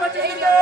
பச்சையிலே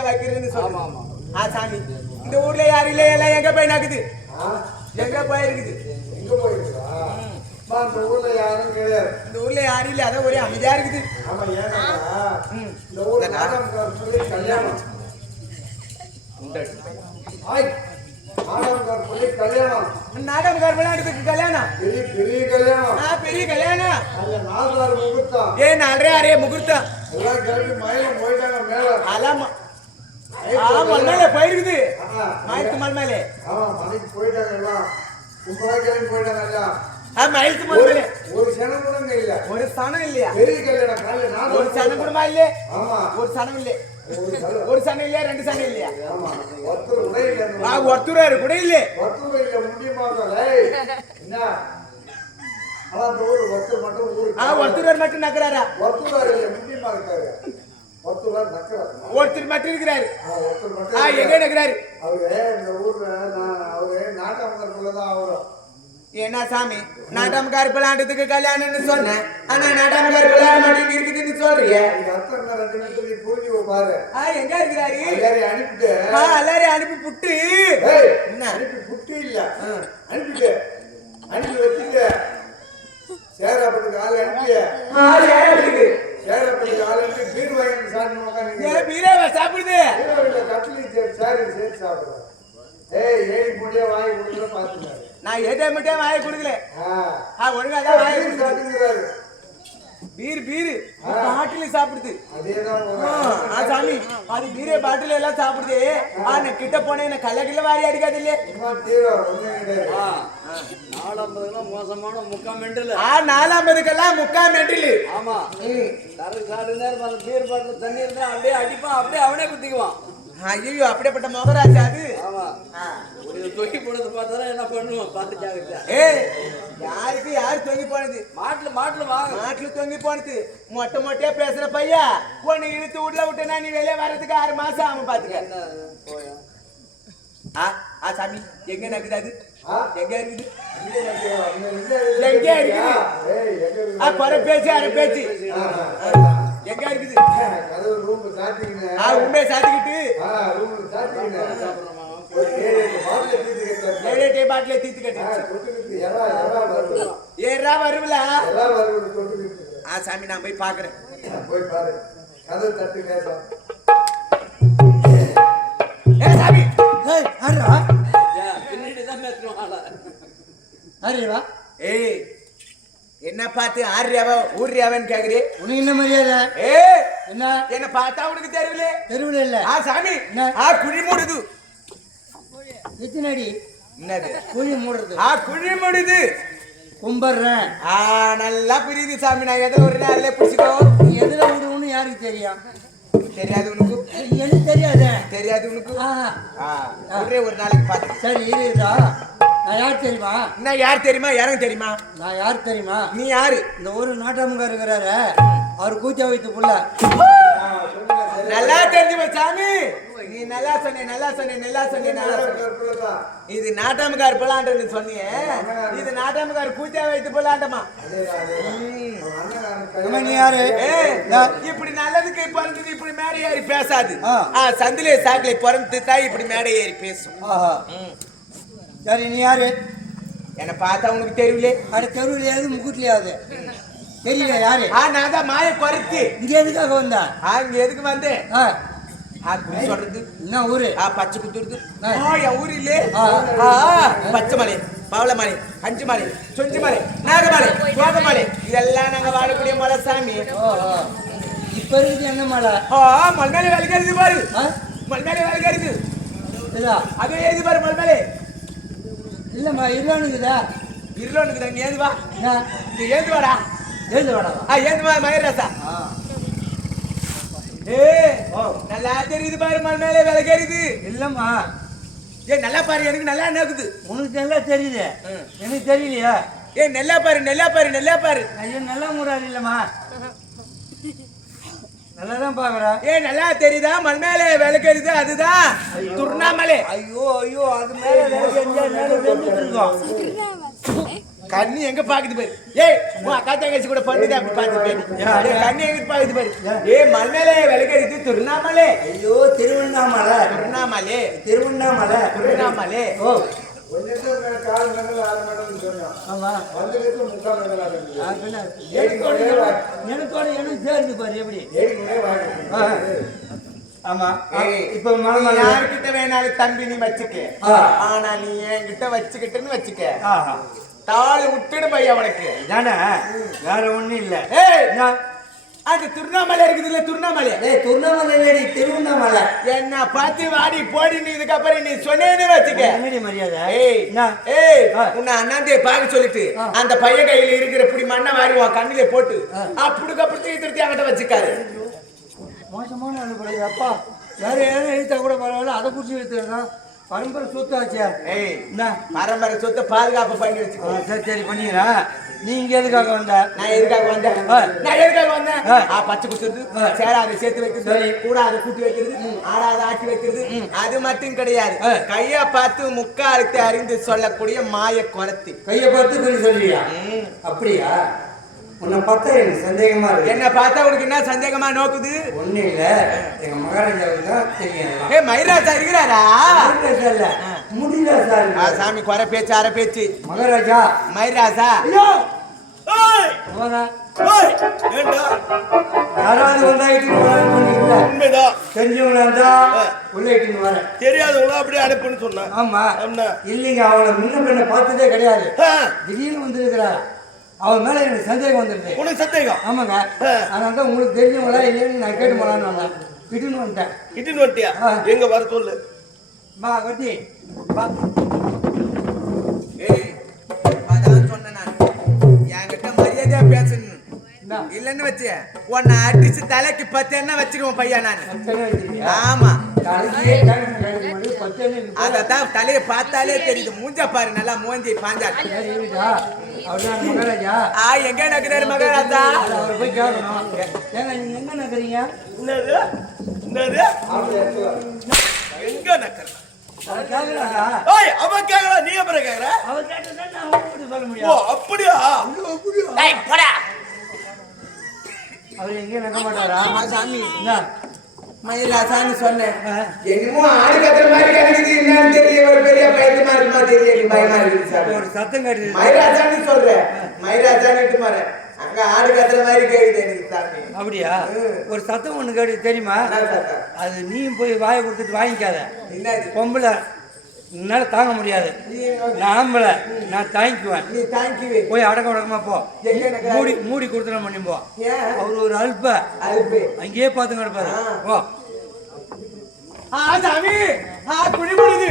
மொட்டையா வைக்கிறதுன்னு ஆமா ஆ சாமி. இந்த ஊர்ல யாரும் இல்லையா எல்லாம் எங்க போய் நக்குது எங்க போயிருக்குது? எங்க போயிருக்கா இந்த ஊர்ல யாரும் கிடையாது. இந்த ஊர்ல யாரும் இல்ல அதான் ஒரே அமைதியா இருக்குது. ஆமா ஏன்னா. இந்த ஊர்ல சொல்லி கல்யாணம். ஆய் நாடகக்கார சொல்லி கல்யாணம். கற்பனாடுறதுக்கு கல்யாணம். பெரிய பெரிய கல்யாணம். ஆ பெரிய கல்யாணம். நாலாறு முகூர்த்தம். ஏ நாலரை அரே முகூர்த்தம். எல்லாம் கிளம்பி போயிட்டாங்க மேல. அலாமா ஆமா மேல போயிருக்குது. ஆமா, மயத்து மல் மேலே. ஆமா மலைக்கு போயிட்டாங்க எல்லாம். கும்பலா கிளம்பி போயிட்டாங்க எல்லாம். ஆ மயத்து மல் ஒரு சனம் கூட இல்ல. ஒரு சனம் இல்லையா? பெரிய கல்யாணம் காலையில ஒரு சனம் கூடமா இல்லையே? ஆமா. ஒரு சனம் இல்லையே. ஒரு சனம். இல்லையா ரெண்டு சனம் இல்லையா? ஆமா ஒருத்தர் உடை இல்ல. ஒருத்தராரு கூட இல்லையே. ஒருத்தர் இல்ல முடியுமா என்ன? ஊர் ஒருத்தர் மட்டும் ஒருத்தர் மட்டும் நக்கறாரா ஒருத்தர் இல்ல முடியுமா இருக்காரு. ஒருத்தர் மட்டும் இருக்கிறாரு. எங்க நக்கறாரு அவரு இந்த ஊர்ல அவரு நாட்டாமக்கருக்குள்ளதான் அவரும் என்ன சாமி நாட்டம் கருப்பலாண்டத்துக்கு கல்யாணம்னு சொன்னேன் ஆனா நாட்டம் கருப்பலாண்ட மட்டும் இருக்குதுன்னு சொல்றீங்க புரிஞ்சு பாரு. எங்க இருக்கிறாரு? எல்லாரையும் அனுப்பிட்டு. எல்லாரையும் அனுப்பி புட்டு என்ன? அனுப்பி புட்டு இல்ல அனுப்பிட்டு அனுப்பி வச்சுட்டு சேராப்பட்டுக்கு ஆள் அனுப்பி ஆ சேரத்துக்கு சேராப்பட்டுக்கு ஆள் அனுப்பி பீர் வாங்கி சாப்பிட்டு உட்காந்து ஏன் பீரேவா சாப்பிடுது ஹீரோயின்ல கட்லி சே- சாரி சேர்த்து சாப்பிடுறேன் ஏய் ஏழு முடியா வாங்கி கொடுக்குற பாத்துக்காரு நான் ஏட்டே மட்டும் வாய கொடுக்கல. ஒழுங்கா தான் வாய சாப்பிட்டுங்கிறாரு பீர் பீர். பாட்டில் சாப்பிடுது. அதேதான் ஆ, ஆ சாமி. அது பீரே பாட்டில் எல்லாம் சாப்பிடுது. ஆ. நான் கிட்ட போனேன் என்ன கல்ல வாரி அடிக்காது இல்லையே நாலம்பதுலாம் மோசமான முக்கால் மெண்டல். ஆ நாலாம்பதுக்கெல்லாம் முக்கா மெட்டில் ஆமா. நேரம் பீர் பாட்டில் தண்ணி இருந்தா அப்படியே அடிப்பான் அப்படியே அவனே குத்திக்குவான். ஐயோ அப்படிப்பட்ட மொகராஜ் அது? தொகி போனது பார்த்தா என்ன பண்ணுவோம்? பார்த்து ஜாகிரதா ஏய் யாருக்கு யாரு தொங்கி போனது? மாட்டுல மாட்டுல வாங்க மாட்டுல தொங்கி போனது. மொட்டை மொட்டையா பேசுற பையா? உன்னை இழுத்து உள்ள விட்டனா நீ வெளியே வர்றதுக்கு ஆறு மாசம் ஆகும் பாத்துக்க. ஆ ஆ சாமி எங்க நக்குது அது? எங்க இருக்குது. எங்கே இருக்குது? பேச்சு அரை பேச்சு. எங்க இருக்குது? கதவு ரூம் சாத்திக்கிங்க ஆ உண்மையை சாத்திக்கிட்டு. ஆ ரூம் சாத்திக்கிங்க ஒரு ஏழு பாட்டில் தீத்து வருது ஏறா வருவல? ஆ சாமி நான் போய் பாக்குறேன் போய் பாரு. கதவு தட்டு பேசும் ஏ சாமி! ஏய்? ஏன், பின்னாடி தான் ஆளா? ஏய் என்ன பார்த்து ஆறியாவ ஊர்றியாவன்னு கேக்குறே? உனக்கு என்ன மரியாதை? ஏ என்ன? என்ன பார்த்தா உனக்கு தெரியல தெருவில் இல்ல. ஆ சாமி? ஆ குழி மூடுது. எத்தனை அடி என்னது? குழி மூடுறது. ஆ குழி மூடுது. கும்பிடுறேன். ஆ நல்லா புரியுது சாமி. நான் எதை ஒரு நாள்ல பிடிச்சிக்கோ நீ எதுல விடுவோன்னு யாருக்கு தெரியும்? தெரியாது உனக்கு. எனக்கு தெரியாதே? தெரியாது உனக்கு. ஒரே ஒரு நாளைக்கு பார்த்து சரி நான் யார் தெரியுமா? என்ன யார் தெரியுமா? யாரும் தெரியுமா? நான் யார் தெரியுமா? நீ யாரு? இந்த ஊரு நாட்டாமுக்கார் இருக்கிறாரு. அவர் கூச்சா வைத்து புள்ள. நல்லா தெரிஞ்சு சாமி. நீ நல்லா சொன்ன நல்லா சொன்ன நல்லா சொன்ன. நல்லா சொன்ன இது நாட்டாமக்கார் பிள்ளாண்டன்னு சொன்னியே. இது நாட்டாமக்கார் கூச்சா வைத்து பிள்ளாண்டமா ம். அம்மா, நீ யாரு? ஏய், நான் இப்படி நல்லதுக்கு பிறந்தது இப்படி மேடை ஏறி பேசாது சந்திலே சாக்கிலே பிறந்து தான் இப்படி மேடை ஏறி பேசும். சரி நீ யாரு? என்னை பார்த்தா உனக்கு தெரியலே. அட தெருவுலையாவது முக்கூட்லையாவது தெரியல யாரு? ஆ நான் தான் மாய குறைத்து இங்க எதுக்காக வந்தா? ஆ இங்க எதுக்கு வந்தேன்? ஆ, சொல்றது. என்ன ஊரு? ஆ பச்சை. ஆ. என் ஊர் இல்லே பச்சை மலை பவளமலை அஞ்சு மலை சொஞ்சு மலை நாகமலை சோகமலை இதெல்லாம் நாங்க வாழக்கூடிய மலை சாமி. இப்ப இருக்குது என்ன மழை ஆ மல்மேலே விளக்கறிது பாரு. ஆ? மல்மேலே விளக்கறிது இதா. அது ஏது பாரு மல்மேலே. இல்லம்மா இருவானுக்குதா இருளோனுக்கு நீ ஏது வா நீ ஏது வாடா. எழுந்து வாடா ஆ ஏது வா மயிராசா. ஏ நல்லா தெரியுது பாரு மல்மேலே விளக்கறிது இல்லம்மா. ஏ நல்லா பாரு எனக்கு நல்லா நக்குது. உனக்கு நல்லா தெரியுது. எனக்கு தெரியலையா? ஏ நெல்லா பாரு நெல்லா பாரு நெல்லா பாரு. ஐயோ நல்லா முறாது இல்லம்மா. நல்லா தான் பாக்குறேன் ஏ நல்லா தெரியுதா? மல்மேலே விளக்கறிது அதுதான். துர்ணாமலை ஐயோ ஐயோ அது மேல மேல இருக்கோம் கண்ணு எங்க பாக்குது பாரு. ஏய் உன் அக்கா தங்கச்சி கூட பண்ணிட்டு அப்படி பாத்து பாரு கண்ணு எங்க பாக்குது பாரு. ஏய் மல்மேலே விளக்கறிது திருவண்ணாமலை ஐயோ திருவண்ணாமலை. திருவண்ணாமலை திருவண்ணாமலை. திருவண்ணாமலை ஓ. சேர்ந்து பாரு எப்படி. ஆமா இப்ப மலை யார்கிட்ட வேணாலும் தம்பி நீ வச்சுக்க. ஆனா நீ என்கிட்ட வச்சுக்கிட்டுன்னு வச்சுக்க. ஆஹா. தாள் விட்டுடு பையன் அவனுக்கு. இதானே வேற ஒண்ணும் இல்ல. ஏய்? அது திருவண்ணாமலை இருக்குது இல்ல திருவண்ணாமலை ஏய் திருவண்ணாமலை இல்லடி திருவண்ணாமலை. என்ன பார்த்து வாடி போடி நீ இதுக்கப்புறம் நீ சொன்னேன்னு வச்சுக்க. என்னடி மரியாதை. ஏய்? ஏய். உன்னை அண்ணாந்தே பார்க்க சொல்லிட்டு. அந்த பையன் கையில இருக்கிற இப்படி மண்ணை வாரி உன் கண்ணிலே போட்டு அப்படி தூக்கி திருத்தி அவன்கிட்ட வச்சுக்காரு. மோசமான அனுப்புறது அப்பா வேற யாரும் எழுத்தா கூட பரவாயில்ல. அதை பிடிச்சி எடுத்துக்கலாம் பரம்பரை சொத்தாச்சே ஏய் என்ன? பரம்பரை சொத்தை பாதுகாப்பு பண்ணி வச்சுக்கோ. சரி சரி பண்ணிக்கிறேன் நீ இங்க எதுக்காக வந்த? நான் எதுக்காக வந்தேன். நான் எதுக்காக வந்தேன் ஆ. பச்சை ஆ. சேராத சேர்த்து வைக்கிறது. கூடாத கூட்டி வைக்கிறது ஆடாத ஆட்டி வைக்கிறது அது மட்டும் கிடையாது. கைய பார்த்து முக்காலத்தை அறிந்து சொல்லக்கூடிய மாய குரத்தி. கையை பார்த்து குறி சொல்றியா? அப்படியா? உன்னை பார்த்தா எனக்கு சந்தேகமா இருக்கு. என்ன பார்த்தா உனக்கு என்ன சந்தேகமா நோக்குது? ஒண்ணு இல்ல. எங்க மகாராஜாவுக்கு தான் தெரியும். ஏ மயிராஜா இருக்கிறாரா? இல்ல. முடியல சார். ஆ, சாமி குறை பேச்சு அரை பேச்சு. மகாராஜா. போதா. யாராவது வந்தா இட்டுன்னு தெரிஞ்சவங்களா இருந்தா உள்ள இட்டுன்னு வரேன். தெரியாதவங்கள அப்படியே அனுப்புன்னு சொன்னேன் ஆமா. என்ன? இல்லைங்க அவனை முன்ன பின்ன பார்த்ததே கிடையாது. திடீர்னு வந்திருக்கிறா அவன் மேல எனக்கு சந்தேகம் வந்துருது உனக்கு சந்தேகம்? ஆமாங்க. அதனால தான் உங்களுக்கு தெரிஞ்சவங்களா இல்லைன்னு நான் கேட்டு போலான்னு வந்தேன். இட்டுன்னு வந்துட்டேன். இட்டுன்னு வந்துட்டியா. எங்க வர சொல்லு. மா கட்டி பா ஏய் அதான் சொன்னேன் நான். என்கிட்ட மரியாதையா பேசணும். இல்லன்னு வச்சு உன்னை அடிச்சு தலைக்கு பத்து என்ன வச்சிருவோன் பையன் நான்? ஆமா. தலையை பார்த்தாலே தெரியுது. மூஞ்ச பாரு நல்லா மூஞ்சி பாஞ்சா ஆ எங்க நக்குறாரு மகாராஜா? போய் கேட்கணும் எங்க நகரீங்க எங்க ஓய் அவன் கேக்குறா நீ அப்புறம் கேக்குற? அவர் கேட்டதா நான் சொல்ல ஓ முடியும் அப்படியா? டேய் போடா. அவர் எங்கேயும் நக்க மாட்டாரா? சாமி. என்ன? மயிலாசான்னு சொன்னேன். என்னமோ ஆடு கத்துற மாதிரி கிடைக்குது. என்னன்னு தெரியல. ஒரு பெரிய பயத்துமா இருக்குமா தெரியல. பயமா இருக்குது சாமி? ஒரு சத்தம் மயிலாசான்னு சொல்றேன். மயிலாசான்னு மாறேன். அங்க ஆடு கத்துற மாதிரி கேக்குது எனக்கு சாமி. அப்படியா? ஒரு சத்தம் ஒண்ணு கேட்டு தெரியுமா? அது நீயும் போய் வாயை கொடுத்துட்டு வாங்கிக்காத. என்னது பொம்பளை என்னால தாங்க முடியாது. நான் ஆம்பளை நான் தாங்கிக்குவேன். போய் அடக்க உடக்கமா போ. மூடி மூடி கொடுத்துட பண்ணி போ. ஏன்? அவர் ஒரு அல்ப. அல்பு. அங்கேயே பார்த்து கிடப்பாரு ஆ. போ. ஆ சாமி ஆ குடி முடியுது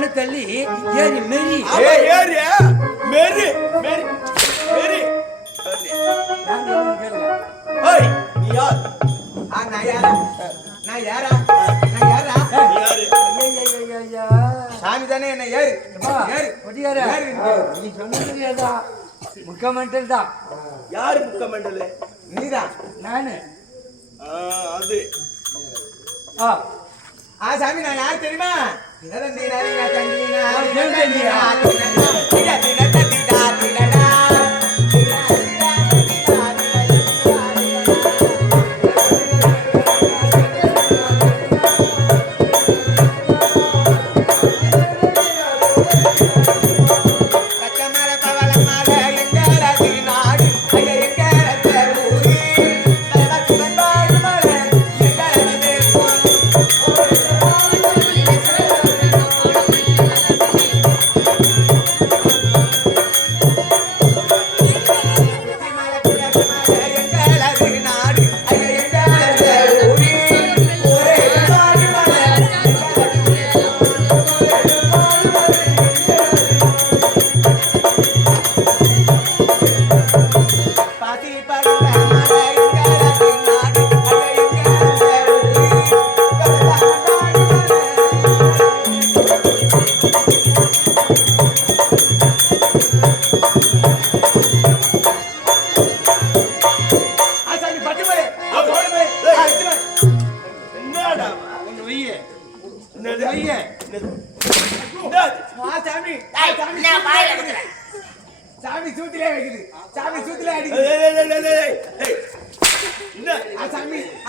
மண்ணு தள்ளி ஏறி மெரி. ஏறிய மேரி மேரி மேரி. ஓய் நீ யார்? ஆ நான் யாரா? நான் யாரா? நான் யாரா? நீ யாரு? ஐயையையையா. சாமி தானே என்ன ஏறு. ஏறு. ஏறு. நீ சொன்னது சரியாதான். முக்கா மெண்டல் தான். யாரு முக்க மண்டல? நீதான். நானு. அது. ஆ. ஆ சாமி நான் யார் தெரியுமா? தினதந்தி நரியா தந்தினா ஜெயம் தந்தியா. திடா திடா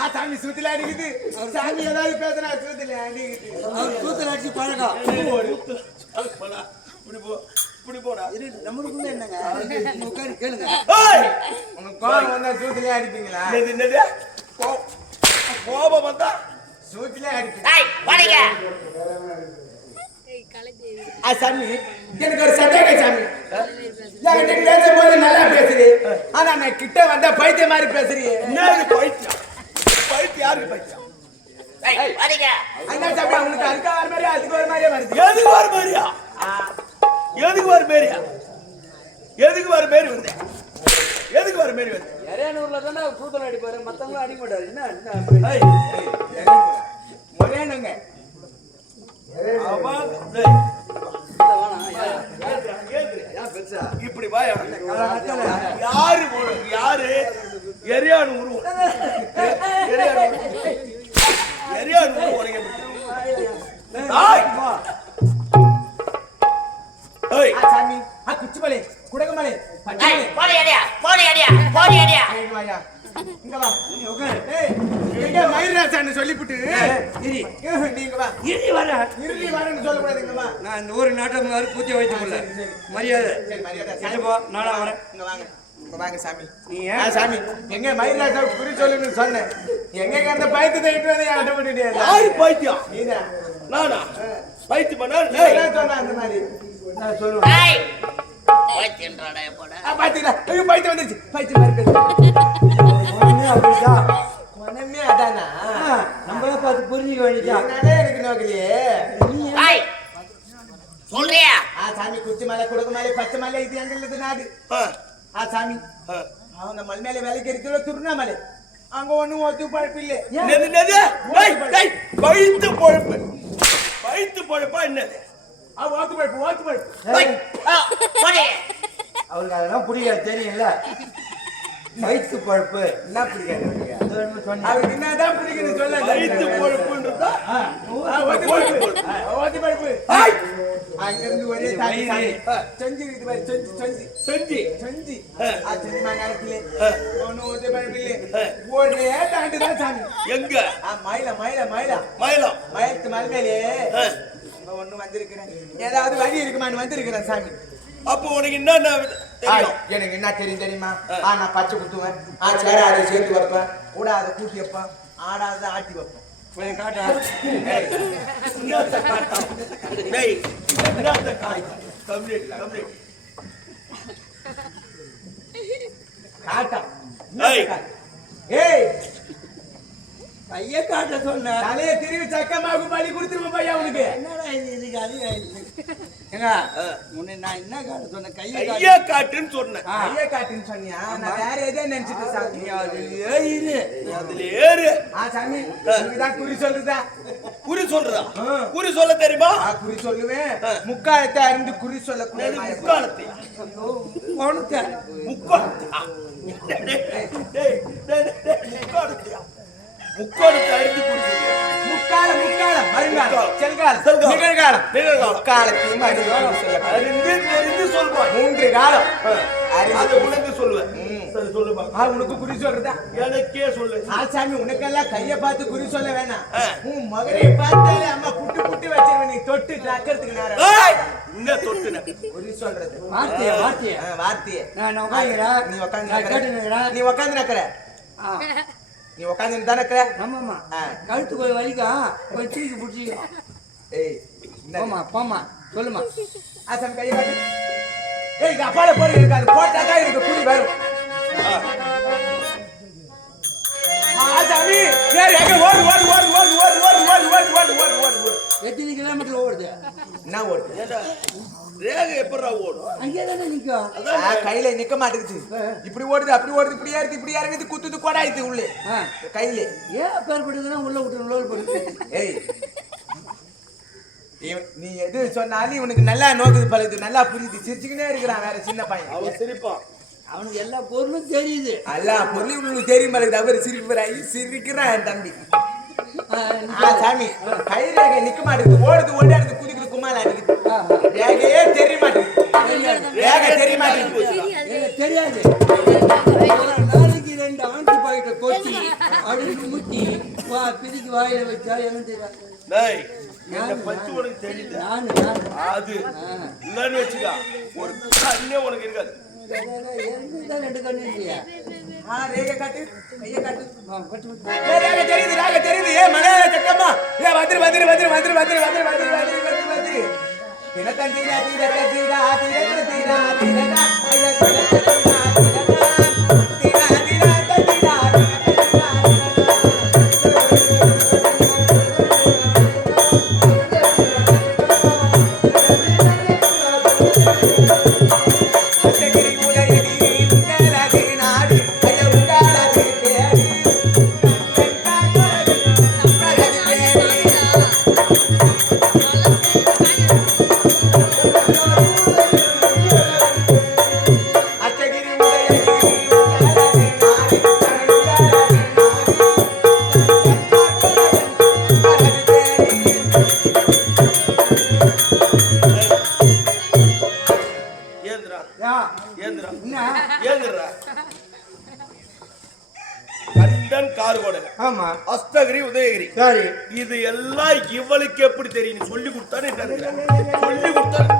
ஆ சாமி சூத்திலே அடிக்குது. சாமி ஏதாவது பேசுனா சூத்திலே அடிக்குது. அவர் தூத்தல் அடிச்சு பழக்கம். போடா. இப்படி போ இப்படி போடா. இரு, நம்மளுக்குள்ள என்னங்க? நீங்க உட்காரு கேளுங்க. கோபம் வந்தா சூத்திலே அடிப்பீங்களா? என்னது, என்னது? கோபம் வந்தா? சூத்திலே அடிப்பீங்க ஆ சாமி. எனக்கு ஒரு சந்தேகம் சாமி. என்கிட்ட பேசும்போது நல்லா பேசுறீ ஆனா நான் கிட்ட வந்தா பைத்திய மாதிரி பேசுறியே. என்னது பைத்தியம்? பைத்தியம் யாருக்கு பைத்தியம் என்ன சாமி உங்களுக்கு அதுக்கு வர மாதிரி அதுக்கு வர மாதிரியே வருது எதுக்கு வர மாதிரியா எதுக்கு வர மாதிரியா எதுக்கு வர மாரி வருது எதுக்கு வர மாரி வருது எரையானூர்ல தானே கூத்தல் அடிப்பாரு மத்தவங்களும் அடிக்க மாட்டாரு என்ன என்ன முறையானுங்க இப்படி வாயா யாரு போடு யாரு எரியானு உருவம். எரியானு உருவம். எரியானு உருவம் உனக்கு எப்படி தெரியும்? ஏய்! சாமி. ஆ குச்சிமலை குடகுமலை பச்சைமலை போடி அடியா போடி அடியா போடி அடியா இங்க வாயா. இங்க வா. ஏய் இங்க மயிராசான்னு சொல்லிப்புட்டு. இரி. நீங்க வா. இரி வர. இறுதி வரேன்னு சொல்லக்கூடாது இங்க வா. நான் இந்த ஊர் நாட்டம் மாதிரி பூச்சி வைத்து மரியாதை. சரி மரியாதை. கிட்ட போ நானா வரேன். இங்க வாங்க. வாங்க சாமி. நீ ஆ ஏன் சாமி. எங்க மயிராசா குறி சொல்லுன்னு சொன்னேன். எங்க அந்த பயத்தை தயிட்டு வந்து ஆட்ட பண்ணிட்டே யாரு பைத்தியம்? நீதான் நானா? பைத்தியம் பண்ணா சொன்ன அந்த மாதிரி? நான் சொல்லுவேன் பாத்தீங்களா பைத்தியம் வந்துருச்சு. பைத்தியம் மாதிரி அப்படிதான். மனமே அதானா? ஆ, நம்மள பார்த்து புரிஞ்சுக்க வேண்டியதா என்னடே எனக்கு நோக்கலையே நீ ஏய் சொல்றியா? ஆ சாமி குச்சி மலை குடுக்கு மலை பச்சை மலை இது எங்க உள்ளது நாடு? ஆ, சாமி. அவங்க மலை மேல வேலைக்கு இருக்கிற திருவண்ணாமலை அங்க ஒண்ணும் ஒத்து பழப்பு இல்லை பைத்து பொழப்பு பைத்து பொழப்பா என்னது ஆ ஓத்து பழப்பு ஓத்து பழப்பு அவருக்கு அதெல்லாம் புரியாது தெரியும்ல வயிற்று பழுப்பு என்ன பிடிக்காது அவருக்கு? என்னதான் பிடிக்குன்னு சொல்ல பைத்து பொழப்புன்றதா ஆ, ஓத்து பழப்பு ஆ, ஓத்து பழப்பு ஏய், அங்க இருந்து ஒரே தாடி. செஞ்சு இது மாதிரி செஞ்சு செஞ்சு. செஞ்சு. செஞ்சு. ஓத்து பழப்பு இல்லை ஆ. ஒரே தாண்டு தான் சாமி. எங்க? மயில மயில மயில. மயிலம் மயிலத்து மலை மேலே ஆ. இங்க ஒண்ணு வந்திருக்கிறேன். ஏதாவது வழி இருக்குமான்னு வந்திருக்கிறேன் சாமி. அப்போ உனக்கு தெரியும்? எனக்கு என்ன தெரியும் தெரியுமா? ஆ. நான் பச்சை குத்துவேன். ஆ சேர அதை சேர்த்து வைப்பேன். கூடாத கூட்டி வைப்பேன். ஆடாத ஆட்டி வைப்பேன். கொஞ்சம் காட்டா என்னத்த காட்டம்? டேய், என்னத்த காட்டம்? Complete, complete. காட்டா ஏய். கையை காட்ட சொன்ன தலையை திருவி சக்கமாவுக்கு பலி கொடுத்துருவோம் பையா உனக்கு. என்னடா இது இதுக்கு அதிகம் ஏங்க ஆ. உன்னை நான் என்ன காட்ட சொன்னேன்? கையை கைய காட்டுன்னு சொன்னேன். ஐயா காட்டுன்னு சொன்னியா? நான் வேற எதோ நினைச்சிட்டு சாமி. அது ஏறு அதுல ஏறு. ஆ சாமி நீதான் குறி சொல்லுதா குறி சொல்றா. குறி சொல்ல தெரியுமா? குறி சொல்லுவேன். முக்காலத்தை அறிந்து குறி என்னது சொல்லக்கூடாது முக்காலத்தை? போனத்த முக்காலத்தை? முக்கோணத்தை அறிந்து குடிக்கிறீங்க முக்காலம் முக்காலம் வருங்காலம். செல்காலம். செல்காலம். நிகழ்காலம். நிகழ்காலம். முக்காலத்தையும் அறிந்து சொல்லலாம். அறிந்து தெரிந்து சொல்வாய் மூன்று காலம். அதை உனக்கு சொல்லுவேன். சரி சொல்லுப்பா. ஆ, உனக்கு குறி சொல்றதா? எனக்கே சொல்லு. ஆசாமி உனக்கெல்லாம் கைய பார்த்து குறி சொல்ல வேணாம். உன் மகனை பார்த்தாலே அம்மா புட்டு புட்டு வச்சிருவ நீ தொட்டு நக்கறதுக்கு நேரம் என்ன தொட்டுன? குறி சொல்றது. வார்த்தையா வார்த்தையா. வார்த்தையே. நான் உட்காந்துக்கிறேன். நீ உட்காந்து நான் கேட்டுக்கிறேன் நீ உட்காந்து நக்கற. ஆ. நீ உட்காந்து தான் நக்கற ஆமாம்மா ஆ. கழுத்து போய் வலிக்கா போய் தூக்கி பிடிச்சிக்கோ ஏய் போம்மா போம்மா சொல்லுமா ஆசாமி கைய காட்டு ஏய் இது அப்பால போற இருக்காது போட்டா தான் எனக்கு குறி வரும் ஆசாமி ஏய் எங்க ஓடு ஓடு ஓடு ஓடு ஓடு ஓடு ஓடு ஓடு ஓடு ஓடு ஓடு ஓடு எத்தனை கிலோமீட்டர் ஓடுது என்ன ஓடுது ரேகை எப்படா ஓடும்? அங்கே தானே நிற்கும் கையில நிக்க மாட்டேங்குது. இப்படி ஓடுது அப்படி ஓடுது இப்படி ஏறுது இப்படி இறங்குது குத்துது கொடாயுது உள்ளே. கையில. ஏன் பேர்படுதுன்னா உள்ள விட்டு லோல் போடுது. ஏய் நீ எது சொன்னாலும் இவனுக்கு நல்லா நோக்குது பழகுது நல்லா புரியுது. சிரிச்சுக்கினே இருக்கிறான் வேற சின்ன பையன். அவன் சிரிப்பான். அவனுக்கு எல்லா பொருளும் தெரியுது. அல்லா பொருள் இவனுக்கு தெரியும் பழகுது. அவர் சிரிக்கிறாய் சிரிக்கிறான் என் தம்பி. சாமி கை ரேகை நிக்க மாட்டேங்குது. ஓடுது ஓடாடுது குதிக்குது. கும்மால அடிக்குது. ரேகையே தெரிய மாட்டேங்குது ரேகை தெரிய மாட்டேங்குது எனக்கு தெரியாது. நாளைக்கு ரெண்டு ஆண்டு பாக்கெட்டை கொத்தி அடுத்து முட்டி வா பிரிக்கு வாயில வச்சா என்ன தெரியாது நானு நானு அது இல்லன்னு வச்சுக்கா. ஒரு கண்ணே உனக்கு இருக்காது. எனக்கு தான் ரெண்டு தெரியுது ரேகை தெரியுது ஏ மலையாள சக்கம்மா ஏ வந்துரு வந்துரு வந்துரு வந்துரு வந்துரு வந்துரு வந்துரு வந்துரு வந்துரு வந்துரு தினத்தன் தீரா தீரா தீரா தீரா தீரா தீரா ஆமா. அஸ்தகிரி உதயகிரி. சரி. இது எல்லாம் இவளுக்கு எப்படி தெரியும் சொல்லி கொடுத்தானே சொல்லி கொடுத்தானே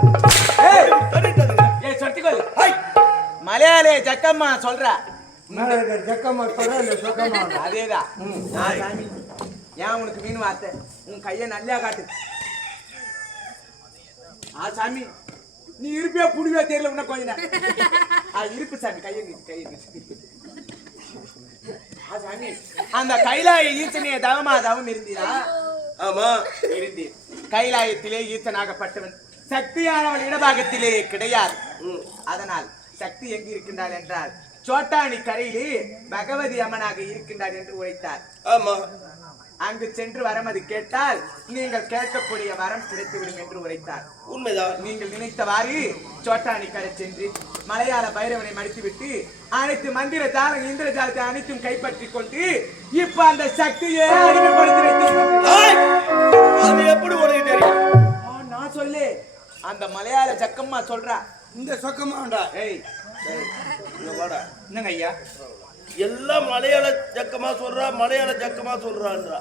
மலையாளி ஜக்கம்மா சொல்றா. ஜக்கம்மா சொல்ற அதேதான் ஏன் உனக்கு மீன் வார்த்தை? உன் கைய நல்லா காட்டு. ஆ சாமி. நீ இருப்பியா புடிவியா தெரியல உன்ன கொஞ்ச நேரம். ஆ இருப்பு சாமி. கையை கையை அந்த கைலாய ஈசனைய தவமா தவம் இருந்தீரா? ஆமா இருந்தீர் கைலாயத்திலே ஈசனாகப்பட்டவன் சக்தியானவன் இடபாகத்திலே கிடையாது. அதனால் சக்தி எங்கு இருக்கின்றாள் என்றால் சோட்டாணி கரையிலே பகவதி அம்மனாக இருக்கின்றார் என்று உரைத்தார். ஆமா. அங்கு சென்று வரம் அது கேட்டால் நீங்கள் கேட்கக்கூடிய வரம் கிடைத்துவிடும் என்று உரைத்தார். உண்மைதான். நீங்கள் நினைத்தவாறு சோட்டாணி கரை சென்று மலையாள பைரவனை மடித்துவிட்டு அனைத்து மந்திர ஜால இந்திர ஜாலத்தை அனைத்தும் கைப்பற்றிக் கொண்டு இப்ப அந்த சக்தியை அது எப்படி உனக்கு தெரியும்? நான் சொல்லு. அந்த மலையாள ஜக்கம்மா சொல்றா. இந்த சொக்கமாண்டா ஏய் என்னங்க ஐயா? எல்லாம் மலையாள ஜக்கமா சொல்றா மலையாள ஜக்கமா சொல்றான்றா.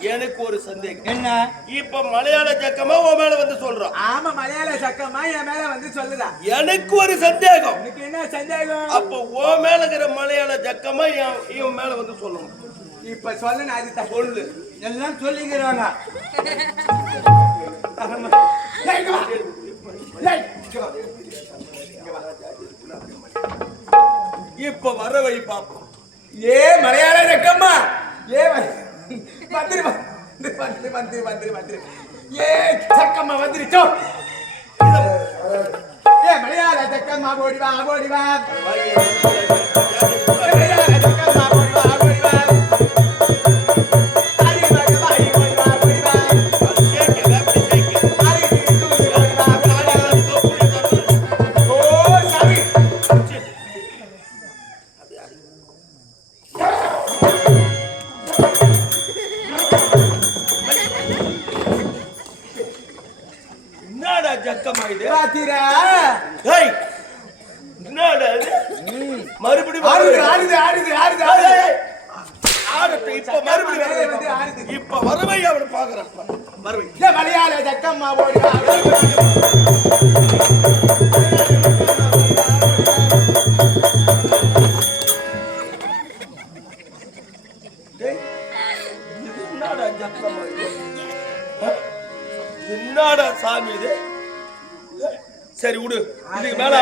எனக்கு ஒரு சந்தேகம். என்ன? இப்ப மலையாள ஜக்கமா உன் மேல வந்து சொல்றான் ஆமா மலையாள ஜக்கம்மா என் மேல வந்து சொல்லுதா? எனக்கு ஒரு சந்தேகம். என்ன சந்தேகம்? அப்ப உன் மேல இருக்கிற மலையாள ஜக்கமா இவன் இவன் மேல வந்து சொல்லணும். இப்ப சொல்லு நான் அது. சொல்லு. எல்லாம் சொல்லிக்கிறாங்க. இப்ப வர வை பாப்போம். ఏ మలయాళ రెక్కమ్మ ఏ మంత్రి మంత్రి మంత్రి మంత్రి మంత్రి ఏ చక్కమ్మ మంత్రి చో ఏ మలయాళ చక్కమ్మ ఓడివా ఓడివా இப்ப வரவை அவனை மலையாள ஜக்கம்மா இது என்னடா சாமி இது? சரி விடு. இதுக்கு மேல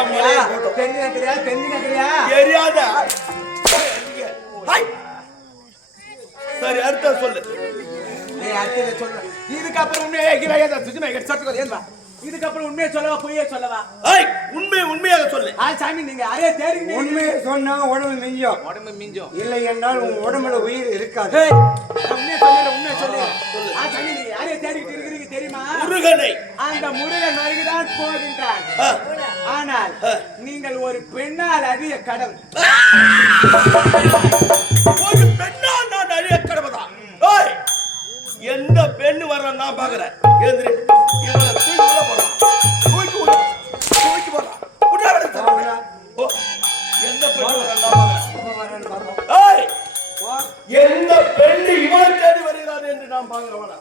நக்கிறியா தெரியாதா? அடுத்தது சொல்லு இதுக்கப்புறம் உண்மையே இங்கே சுஜிமா சொல்லுங்க ஏன்பா இதுக்கப்புறம் உண்மையை சொல்லவா பொய்யே சொல்லவா? ஹாய் உண்மை உண்மையாக சொல்லு. ஆ சாமி நீங்க அரே தேடி உண்மையை சொன்னா உடம்பு மிஞ்சும். உடம்பு மிஞ்சும். இல்லை என்றால் உன் உடம்புல உயிர் இருக்காது. ஏய், உண்மையை சொல்லல உண்மையை சொல்லு. ஆ சாமி நீங்க யாரைய தேடிட்டு இருக்கிறீங்க தெரியுமா? முருகனை. அந்த முருகன் வருகிறான் போகின்றான் ஆனால். நீங்கள் ஒரு பெண்ணால் அறிய கடல் எந்த பெண்ணு வர்ற நான் பாக்குறேன் ஏந்திரி இவனை தூக்கி உள்ள போறான் தூக்கி உள்ள. தூக்கி போறான் உடனே அவனை தள்ளு. ஓ, எந்த பெண்ணு வர்ற நான் பாக்குறேன் ஏய், எந்த பெண்ணு இவனை தேடி வருகிறான் என்று நான் பாக்குறவனா